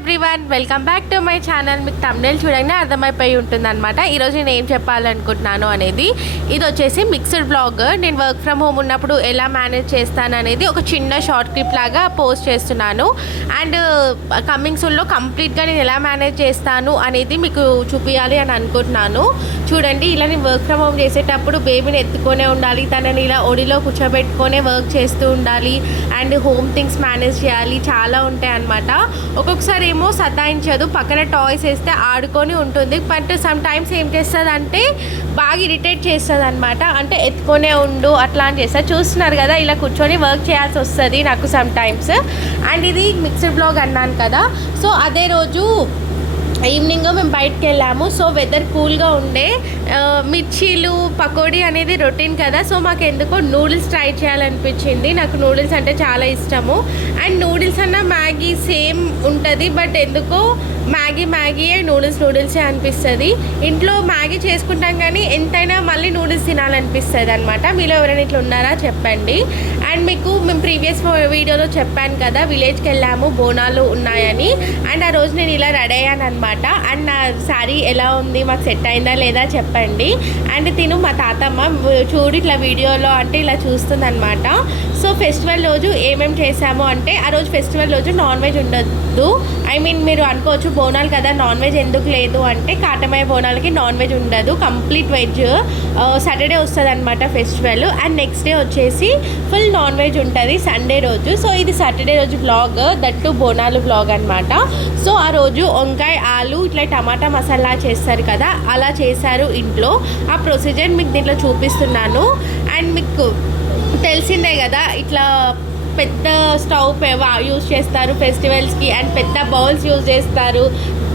Everyone, welcome back to my channel. మీకు thumbnail చూడగానే అర్థమైపోయి ఉంటుంది అనమాట ఈరోజు నేను ఏం చెప్పాలనుకుంటున్నాను అనేది. ఇది వచ్చేసి మిక్స్డ్ బ్లాగ్. నేను వర్క్ ఫ్రమ్ హోమ్ ఉన్నప్పుడు ఎలా మేనేజ్ చేస్తాను అనేది ఒక చిన్న షార్ట్ క్లిప్ లాగా పోస్ట్ చేస్తున్నాను. అండ్ కమింగ్ సూన్లో కంప్లీట్గా నేను ఎలా మేనేజ్ చేస్తాను అనేది మీకు చూపించాలి అని అనుకుంటున్నాను. చూడండి, ఇలా నేను వర్క్ ఫ్రమ్ హోమ్ చేసేటప్పుడు బేబీని ఎత్తుకొనే ఉండాలి, తనని ఇలా ఒడిలో కూర్చోబెట్టుకొనే వర్క్ చేస్తూ ఉండాలి, అండ్ హోమ్ థింగ్స్ మేనేజ్ చేయాలి, చాలా ఉంటాయి అన్నమాట. ఒక్కొక్కసారి ఏమో సతాయించదు, పక్కన టాయ్స్ వేస్తే ఆడుకొని ఉంటుంది. బట్ సమ్ టైమ్స్ ఏం చేస్తుంది అంటే బాగా ఇరిటేట్ చేస్తుంది అనమాట. అంటే ఎత్తుకొనే ఉండు అట్లా అని చేస్తారు. చూస్తున్నారు కదా, ఇలా కూర్చొని వర్క్ చేయాల్సి వస్తుంది నాకు సమ్ టైమ్స్. అండ్ ఇది మిక్స్డ్ బ్లాగ్ అన్నాను కదా. సో అదే రోజు ఈవినింగ్ మేము బయటకు వెళ్ళాము. సో వెదర్ కూల్గా ఉండే, మిర్చీలు పకోడీ అనేది రొటీన్ కదా. సో మాకు ఎందుకో నూడిల్స్ ట్రై చేయాలనిపించింది. నాకు నూడిల్స్ అంటే చాలా ఇష్టము. అండ్ నూడిల్స్ అన్న మ్యాగీ సేమ్ ఉంటుంది, బట్ ఎందుకో మ్యాగీయే నూడిల్సే అనిపిస్తుంది. ఇంట్లో మ్యాగీ చేసుకుంటాం కానీ ఎంతైనా మళ్ళీ నూడిల్స్ తినాలనిపిస్తుంది అనమాట. మీలో ఎవరైనా ఇట్లా ఉన్నారా చెప్పండి. అండ్ మీకు మేము ప్రీవియస్ వీడియోలో చెప్పాను కదా, విలేజ్కి వెళ్ళాము, బోనాలు ఉన్నాయని. అండ్ ఆ రోజు నేను ఇలా రెడీ అయ్యాను అనమాట. అండ్ నా శారీ ఎలా ఉంది, మాకు సెట్ అయిందా లేదా చెప్పండి. అండ్ తిను మా తాతమ్మ చూడు ఇట్లా వీడియోలో అంటే ఇలా చూస్తుంది అనమాట. సో ఫెస్టివల్ రోజు ఏమేమి చేసాము అంటే, ఆ రోజు ఫెస్టివల్ రోజు నాన్ వెజ్ ఉండొద్దు. ఐ మీన్ మీరు అనుకోవచ్చు బోనాలు కదా నాన్ వెజ్ ఎందుకు లేదు అంటే, కాటమయ్య బోనాలకి నాన్ వెజ్ ఉండదు, కంప్లీట్ వెజ్. సాటర్డే వస్తుంది అనమాట ఫెస్టివల్. అండ్ నెక్స్ట్ డే వచ్చేసి ఫుల్ నాన్ వెజ్ ఉంటుంది సండే రోజు. సో ఇది సాటర్డే రోజు బ్లాగ్, దట్టు బోనాలు బ్లాగ్ అనమాట. సో ఆ రోజు వంకాయ, ఆలు, ఇట్లా టమాటా మసాలా చేస్తారు కదా, అలా చేశారు ఇంట్లో. ఆ ప్రొసీజర్ మీకు దీంట్లో చూపిస్తున్నాను. అండ్ మీకు తెలిసిందే కదా, ఇట్లా పెద్ద స్టవ్ యూజ్ చేస్తారు ఫెస్టివల్స్కి. అండ్ పెద్ద బౌల్స్ యూజ్ చేస్తారు,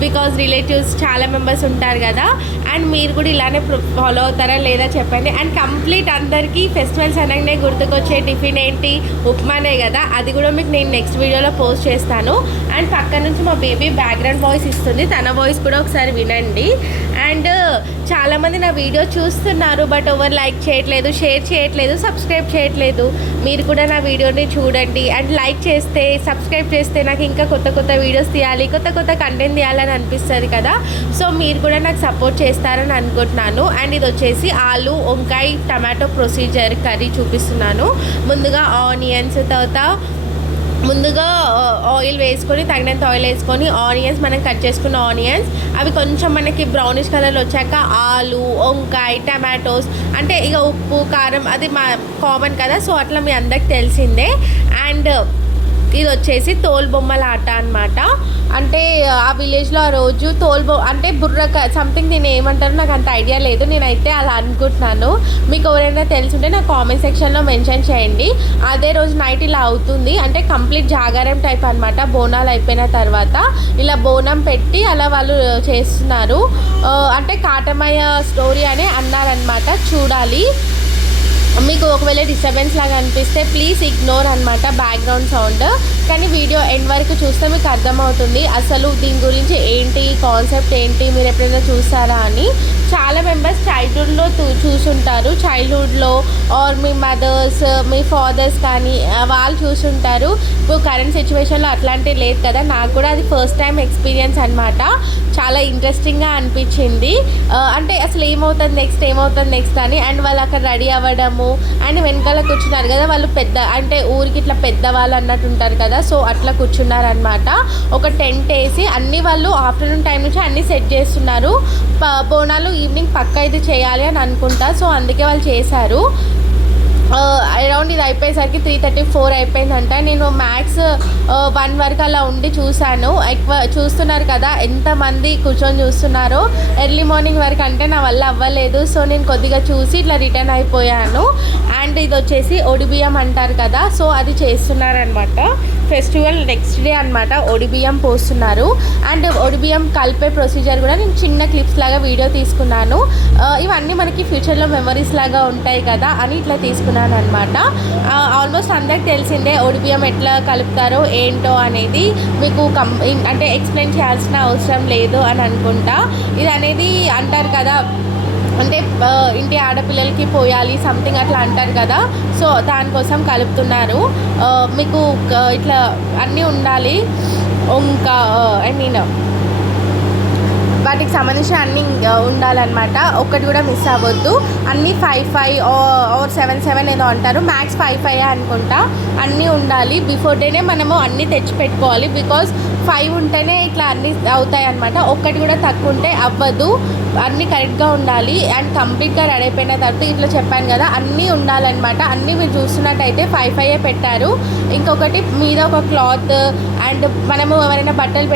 బికాజ్ రిలేటివ్స్ చాలా మెంబర్స్ ఉంటారు కదా. అండ్ మీరు కూడా ఇలానే ఫాలో అవుతారా లేదా చెప్పండి. అండ్ కంప్లీట్ అందరికీ ఫెస్టివల్స్ అనగానే గుర్తుకొచ్చే టిఫిన్ ఏంటి, ఉప్మానే కదా. అది కూడా మీకు నేను నెక్స్ట్ వీడియోలో పోస్ట్ చేస్తాను. అండ్ పక్క నుంచి మా బేబీ బ్యాక్గ్రౌండ్ వాయిస్ ఇస్తుంది, తన వాయిస్ కూడా ఒకసారి వినండి. అండ్ చాలామంది నా వీడియో చూస్తున్నారు, బట్ ఎవరు లైక్ చేయట్లేదు, షేర్ చేయట్లేదు, సబ్స్క్రైబ్ చేయట్లేదు. మీరు కూడా నా వీడియోని చూడండి. అండ్ లైక్ చేస్తే, సబ్స్క్రైబ్ చేస్తే నాకు ఇంకా కొత్త కొత్త వీడియోస్ తీయాలి, కొత్త కొత్త కంటెంట్ తీయాలని అనిపిస్తుంది కదా. సో మీరు కూడా నాకు సపోర్ట్ చేస్తారని అనుకుంటున్నాను. అండ్ ఇది వచ్చేసి ఆలు, వంకాయ, టమాటో ప్రొసీజర్ కర్రీ చూపిస్తున్నాను. ముందుగా ఆనియన్స్, తర్వాత ముందుగా ఆయిల్ వేసుకొని, తగినంత ఆయిల్ వేసుకొని ఆనియన్స్, మనం కట్ చేసుకున్న ఆనియన్స్ అవి కొంచెం మనకి బ్రౌనిష్ కలర్లో వచ్చాక ఆలు, వంకాయ, టమాటోస్, అంటే ఇక ఉప్పు, కారం అది మా కామన్ కదా. సో అట్లా మీ అందరికి తెలిసిందే. అండ్ ఇది వచ్చేసి తోలు బొమ్మల ఆట అనమాట. అంటే ఆ విలేజ్లో ఆ రోజు అంటే బుర్రక సంథింగ్ దీన్ని ఏమంటారో నాకు అంత ఐడియా లేదు, నేనైతే అలా అనుకుంటున్నాను. మీకు ఎవరైనా తెలుసుంటే నాకు కామెంట్ సెక్షన్లో మెన్షన్ చేయండి. అదే రోజు నైట్ ఇలా అవుతుంది, అంటే కంప్లీట్ జాగారం టైప్ అనమాట. బోనాలు అయిపోయిన తర్వాత ఇలా బోనం పెట్టి అలా వాళ్ళు చేస్తున్నారు. అంటే కాటమయ్య స్టోరీ అని అన్నారనమాట. చూడాలి. మీకు ఒకవేళ డిస్టర్బెన్స్ లాగా అనిపిస్తే ప్లీజ్ ఇగ్నోర్ అనమాట బ్యాక్గ్రౌండ్ సౌండ్. కానీ వీడియో ఎండ్ వరకు చూస్తే మీకు అర్థమవుతుంది అసలు దీని గురించి ఏంటి, కాన్సెప్ట్ ఏంటి, మీరు ఎప్పుడైనా చూసారా అని. చాలా మెంబర్స్ చైల్డ్హుడ్లో చూసుంటారు, చైల్డ్హుడ్లో ఆర్ మీ మదర్స్, మీ ఫాదర్స్ కానీ వాళ్ళు చూసుంటారు. ఇప్పుడు కరెంట్ సిచ్యువేషన్లో అట్లాంటివి లేదు కదా. నాకు కూడా అది ఫస్ట్ టైం ఎక్స్పీరియన్స్ అనమాట. చాలా ఇంట్రెస్టింగ్గా అనిపించింది. అంటే అసలు ఏమవుతుంది నెక్స్ట్ అని. అండ్ వాళ్ళు అక్కడ రెడీ అవ్వడము, అండ్ వెనకాల కూర్చున్నారు కదా వాళ్ళు పెద్ద, అంటే ఊరికి ఇట్లా పెద్దవాళ్ళు అన్నట్టు ఉంటారు కదా. సో అట్లా కూర్చున్నారనమాట. ఒక టెంట్ వేసి అన్ని వాళ్ళు ఆఫ్టర్నూన్ టైం నుంచి అన్నీ సెట్ చేస్తున్నారు. బోనాలు ఈవినింగ్ పక్కా ఇది చేయాలి అని అనుకుంటా. సో అందుకే వాళ్ళు చేశారు. అరౌండ్ ఇది అయిపోయేసరికి 3:34 అయిపోయిందంట. నేను మ్యాక్స్ 1 వరకు అలా ఉండి చూశాను. ఎక్కువ చూస్తున్నారు కదా ఎంతమంది కూర్చొని చూస్తున్నారో. ఎర్లీ మార్నింగ్ వరకు అంటే నా వల్ల అవ్వలేదు. సో నేను కొద్దిగా చూసి ఇట్లా రిటర్న్ అయిపోయాను. అండ్ ఇది వచ్చేసి ఒడిబియ్యం అంటారు కదా, సో అది చేస్తున్నారనమాట. ఫెస్టివల్ నెక్స్ట్ డే అనమాట ఒడిబియ్యం పోస్తున్నారు. అండ్ ఒడిబియ్యం కలిపే ప్రొసీజర్ కూడా నేను చిన్న క్లిప్స్ లాగా వీడియో తీసుకున్నాను. ఇవన్నీ మనకి ఫ్యూచర్లో మెమరీస్ లాగా ఉంటాయి కదా అని ఇట్లా తీసుకున్నాను అనమాట. ఆల్మోస్ట్ అందరికి తెలిసిందే ఒడిబియ్యం ఎట్లా కలుపుతారో ఏంటో అనేది. మీకు అంటే ఎక్స్ప్లెయిన్ చేయాల్సిన అవసరం లేదు అని అనుకుంటా. ఇది అనేది అంటారు కదా, అంటే ఇంటి ఆడపిల్లలకి పోయాలి సంథింగ్ అట్లా అంటారు కదా. సో దానికోసం కలుపుతున్నారు. మీకు ఇట్లా అన్నీ ఉండాలి. ఇంకా ఐ మీన్ వాటికి సంబంధించిన అన్నీ ఉండాలన్నమాట. ఒక్కటి కూడా మిస్ అవ్వద్దు. అన్నీ 5 ఆర్ 7 ఏదో అంటారు, మ్యాక్స్ 5 అనుకుంటా. అన్నీ ఉండాలి. బిఫోర్ డేనే మనము అన్నీ తెచ్చి పెట్టుకోవాలి. బికాజ్ 5 ఉంటేనే ఇట్లా అన్నీ అవుతాయి అనమాట. ఒక్కటి కూడా తక్కువ ఉంటే అవ్వదు. అన్నీ కరెక్ట్గా ఉండాలి. అండ్ కంప్లీట్గా రెడీ అయిపోయిన తర్వాత ఇట్లా చెప్పాను కదా, అన్నీ ఉండాలన్నమాట. అన్నీ మీరు చూస్తున్నట్టయితే 5 పెట్టారు. ఇంకొకటి మీద ఒక క్లాత్, అండ్ మనము ఎవరైనా బట్టలు